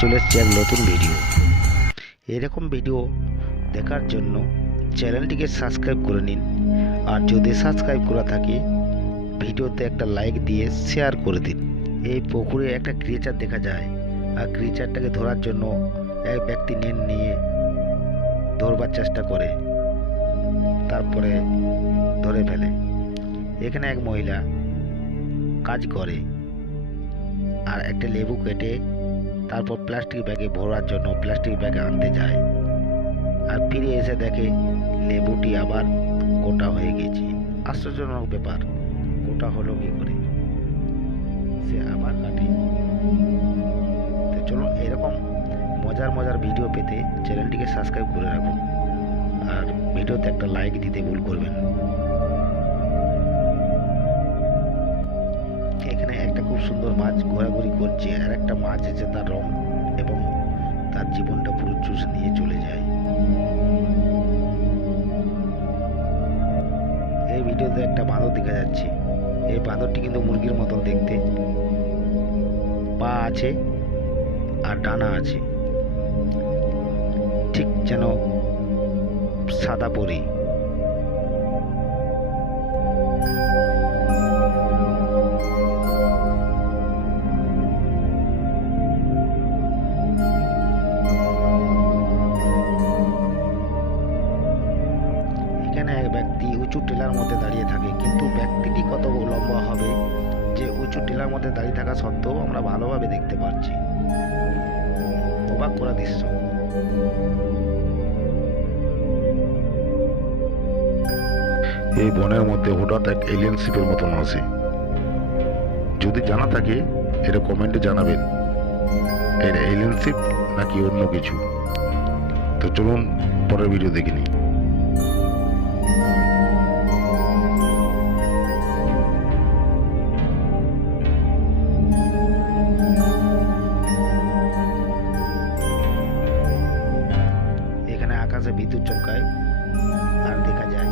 চলে এসেছি এক নতুন ভিডিও। এরকম ভিডিও দেখার জন্য চ্যানেলটিকে সাবস্ক্রাইব করে নিন, আর যদি সাবস্ক্রাইব করা থাকে ভিডিওতে একটা লাইক দিয়ে শেয়ার করে দিন। এই পুকুরে একটা ক্রিয়েচার দেখা যায়, আর ক্রিয়েচারটাকে ধরার জন্য এক ব্যক্তি নেট নিয়ে ধরবার চেষ্টা করে, তারপরে ধরে ফেলে। এখানে এক মহিলা কাজ করে আর একটা লেবু কেটে তারপর প্লাস্টিক ব্যাগে ভরার জন্য প্লাস্টিক ব্যাগে আনতে যায়, আর ফিরে এসে দেখে লেবুটি আবার গোটা হয়ে গেছে। আশ্চর্যজনক ব্যাপার, গোটা হলো কি করে? সে আবার কাটে। তো চলুন, এরকম মজার মজার ভিডিও পেতে চ্যানেলটিকে সাবস্ক্রাইব করে রাখুন, আর ভিডিওতে একটা লাইক দিতে ভুল করবেন। এখানে একটা খুব সুন্দর মাছ ঘোরাঘুরি করছে, আর একটা মাছ আছে তার রং এবং তার জীবনটা পুরো চুষে নিয়ে চলে যায়। এই ভিডিওতে একটা বাঁদর দেখা যাচ্ছে। এই বাঁদরটি কিন্তু মুরগির মতন দেখতে, পা আছে আর ডানা আছে, ঠিক যেন সাদা পরি। এখানে এক ব্যক্তি উঁচু টিলার মধ্যে দাঁড়িয়ে থাকে, কিন্তু ব্যক্তিটি কত লম্বা হবে যে উঁচু টিলার মধ্যে দাঁড়িয়ে থাকা সত্ত্বেও আমরা ভালোভাবে দেখতে পাচ্ছি। অবাক করা দৃশ্য। এই বনের মধ্যে হঠাৎ এক এলিয়েন শিপের মতন আসে। যদি জানা থাকে এটা কমেন্টে জানাবেন, এটা এলিয়েন শিপ নাকি অন্য কিছু। তো চলুন পরের ভিডিও দেখে নিই। এখানে আকাশে বিদ্যুৎ চমকায়, আর দেখা যায়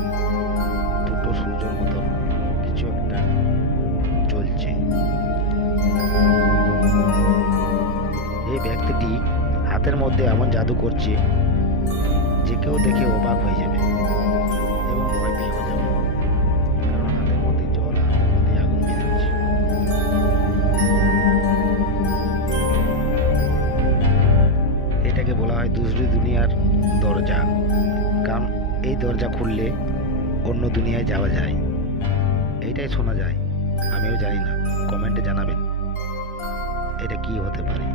দুটো সূর্যের মতো কিছু একটা চলছে। এই ব্যক্তিটি হাতের মধ্যে এমন জাদু করছে যে কেউ দেখে অবাক হয়ে যাবে এবং ভয় পেয়ে যাবে, কারণ হাতের মধ্যে জল, হাতের মধ্যে আগুন বেরোচ্ছে। এটাকে বলা হয় দুসরি দুনিয়ার দরজা, কারণ এই দরজা খুললে অন্য দুনিয়ায় যাওয়া যায়। এইটাই শোনা যায়, আমিও জানি না, কমেন্টে জানাবেন এটা কি হতে পারে।